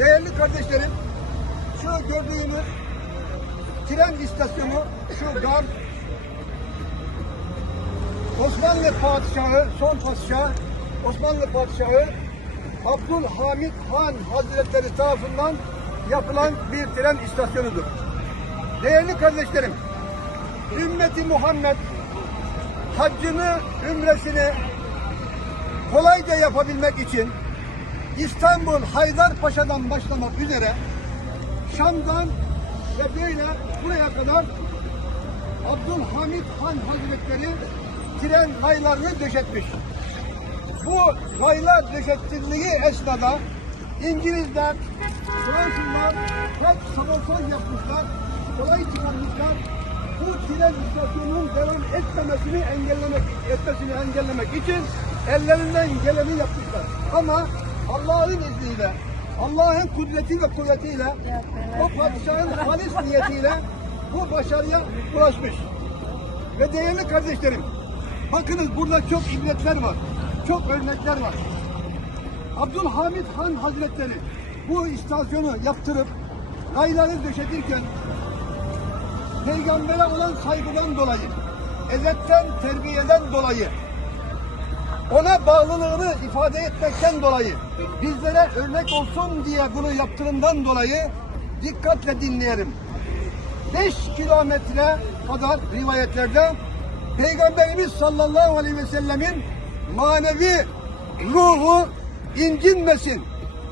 Değerli kardeşlerim, şu gördüğünüz tren istasyonu, şu gar, Osmanlı padişahı, son padişah, Osmanlı padişahı Abdülhamit Han Hazretleri tarafından yapılan bir tren istasyonudur. Değerli kardeşlerim, ümmeti Muhammed haccını, ümresini kolayca yapabilmek için İstanbul Haydarpaşa'dan başlamak üzere Şam'dan ve böyle buraya kadar Abdülhamit Han Hazretleri tren raylarını döşetmiş. Bu raylar döşettirdiği esnada İngilizler, Fransızlar hep sabotaj yapmışlar, kolay çıkarmışlar. Bu tren istasyonunun devam etmemesini engellemek, etmesini engellemek için ellerinden geleni yapmışlar. Ama Allah'ın izniyle, Allah'ın kudreti ve kuvvetiyle, o padişahın halis niyetiyle bu başarıya ulaşmış. Ve değerli kardeşlerim, bakınız burada çok ibretler var, çok örnekler var. Abdülhamit Han Hazretleri bu istasyonu yaptırıp rayları döşetirken peygambere olan saygıdan dolayı, edetten, terbiyeden dolayı, ona bağlılığını ifade etmekten dolayı, bizlere örnek olsun diye bunu yaptırımdan dolayı dikkatle dinleyelim. 5 kilometre kadar rivayetlerde Peygamberimiz sallallahu aleyhi ve sellemin manevi ruhu incinmesin.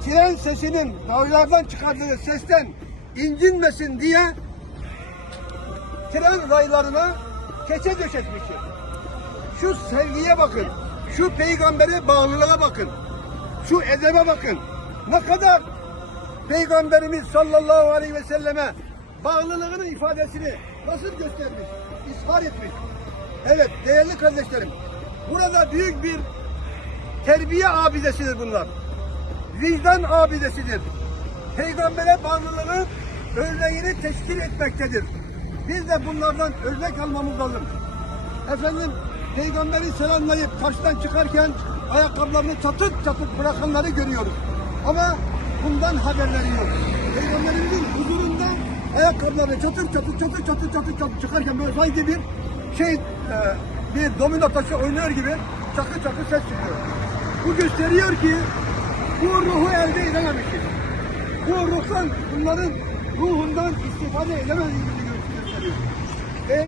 Tren sesinin raylardan çıkardığı sesten incinmesin diye tren raylarına keçe döşetmiştir. Şu sevgiye bakın. Şu peygambere bağlılığa bakın. Şu edebe bakın. Ne kadar Peygamberimiz sallallahu aleyhi ve selleme bağlılığının ifadesini nasıl göstermiş, ishar etmiş. Evet değerli kardeşlerim, burada büyük bir terbiye abidesidir bunlar. Vicdan abidesidir. Peygambere bağlılığın örneğini teşkil etmektedir. Biz de bunlardan örnek almamız lazım. Efendim peygamberi selamlayıp taştan çıkarken ayakkabılarını çatık çatık bırakanları görüyoruz. Ama bundan haberleri yok. Peygamberimizin huzurunda ayakkabılarını çatır çatır çatır çatır çatır çatır çıkarken böyle sanki bir şey e, bir domino taşı oynuyor gibi çakır çakır ses çıkıyor. Bu gösteriyor ki bu ruhu elde edememişiz. Bu ruhtan bunların ruhundan istifade edememişiz.